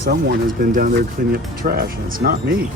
someone has been down there cleaning up the trash, and it's not me.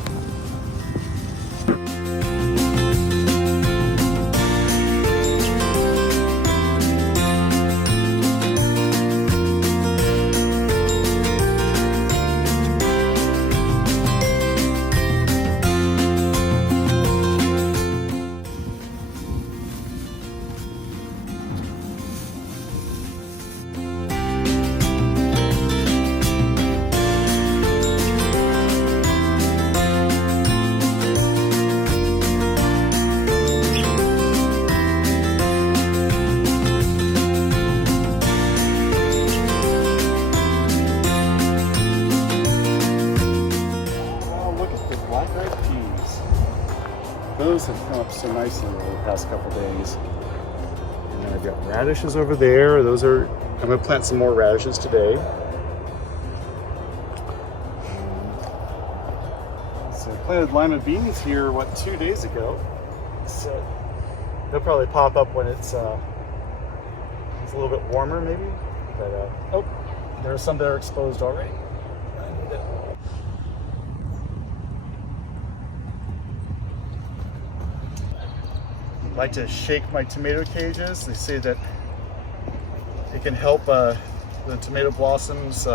Those have come up so nicely over the past couple days. And then I've got radishes over there. I'm gonna plant some more radishes today. So I planted lima beans here, 2 days ago. So they'll probably pop up when it's a little bit warmer maybe. But, oh, there are some that are exposed already. I need to like to shake my tomato cages. They say that it can help the tomato blossoms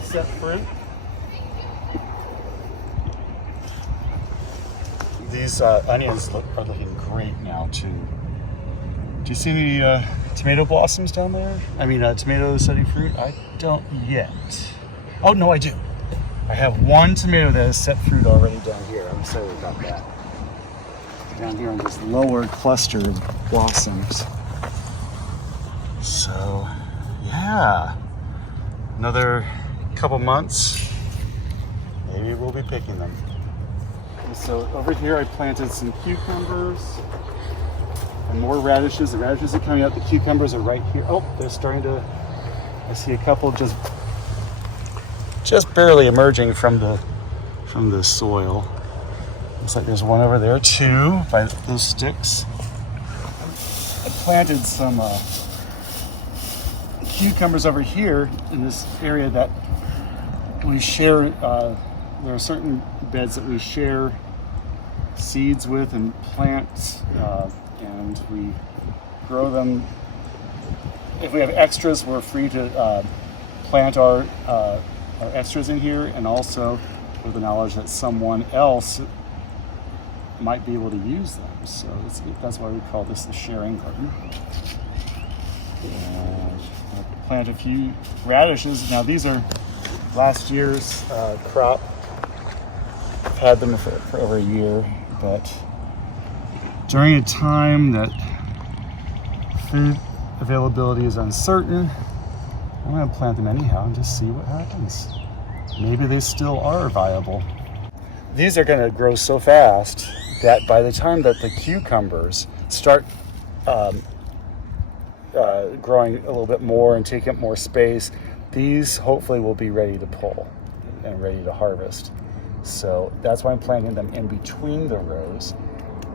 set fruit. These onions are looking great now too. Do you see the tomato blossoms down there? I mean, tomatoes setting fruit? I don't yet. Oh, no, I do. I have one tomato that has set fruit already down here. I'm sorry about that. Down here on this lower cluster of blossoms. So, yeah. Another couple months, maybe we'll be picking them. And so over here I planted some cucumbers and more radishes. The radishes are coming out. The cucumbers are right here. Oh, they're starting to, I see a couple just barely emerging from the soil. Looks like there's one over there too by those sticks. I planted some cucumbers over here in this area that we share. There are certain beds that we share seeds with and plant, and we grow them. If we have extras, we're free to plant our extras in here, and also with the knowledge that someone else might be able to use them. So that's why we call this the sharing garden. And I'll plant a few radishes. Now these are last year's crop. I've had them for over a year, but during a time that food availability is uncertain, I'm going to plant them anyhow and just see what happens. Maybe they still are viable. These are going to grow so fast that by the time that the cucumbers start growing a little bit more and taking up more space, these hopefully will be ready to pull and ready to harvest. So that's why I'm planting them in between the rows,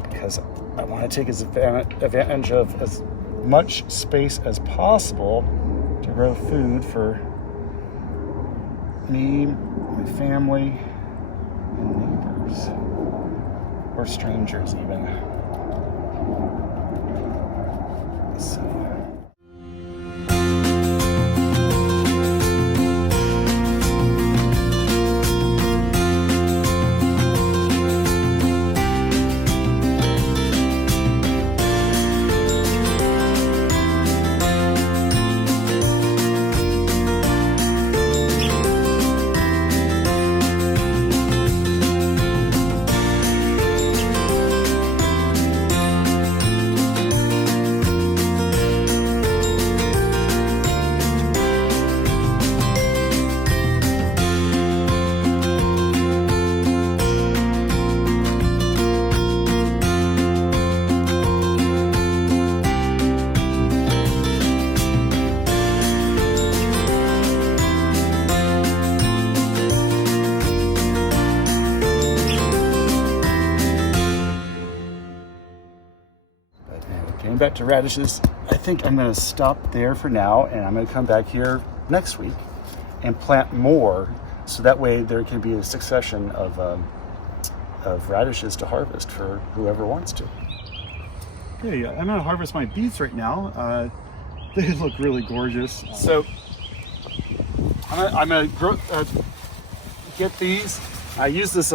because I want to take advantage of as much space as possible to grow food for me, my family, and neighbors, or strangers even. So. Back to radishes. I think I'm going to stop there for now, and I'm going to come back here next week and plant more, so that way there can be a succession of radishes to harvest for whoever wants to. Okay, I'm gonna harvest my beets right now. They look really gorgeous. So I'm gonna get these. I use this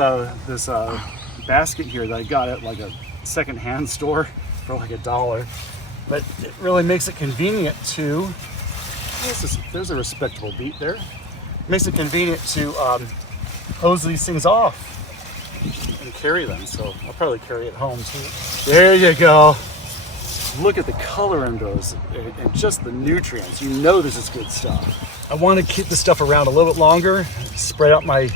basket here that I got at like a secondhand store for like $1, but it really makes it convenient to. There's a respectable beet there. It makes it convenient to hose these things off and carry them. So I'll probably carry it home too. There you go. Look at the color in those and just the nutrients. You know this is good stuff. I want to keep this stuff around a little bit longer, spread out my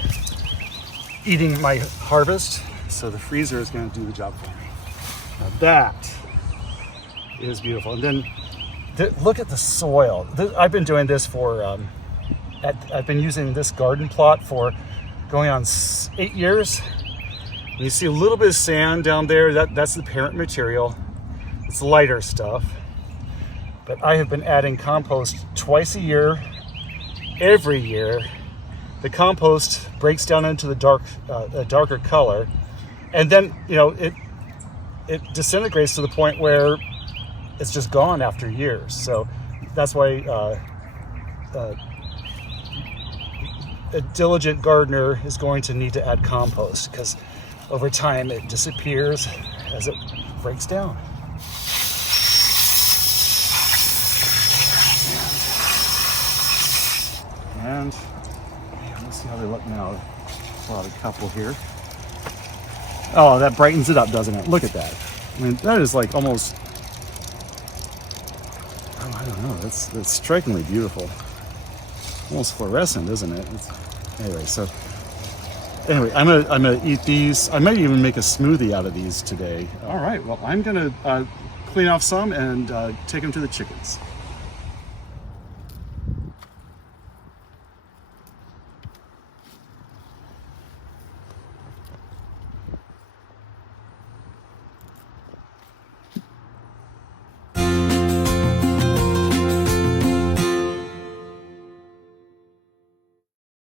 harvest, so the freezer is going to do the job for me. Now that is beautiful. And then look at the soil. I've been doing this for, I've been using this garden plot for going on 8 years. And you see a little bit of sand down there. That's the parent material. It's lighter stuff. But I have been adding compost twice a year, every year. The compost breaks down into the darker color, and then it disintegrates to the point where it's just gone after years. So that's why a diligent gardener is going to need to add compost, because over time it disappears as it breaks down. And let's see how they look now. Brought a couple here. Oh, that brightens it up, doesn't it? Look at that. I mean, that is like almost, I don't know, that's strikingly beautiful. Almost fluorescent, isn't it? Anyway, I'm gonna eat these. I might even make a smoothie out of these today. All right, well, I'm gonna clean off some and take them to the chickens.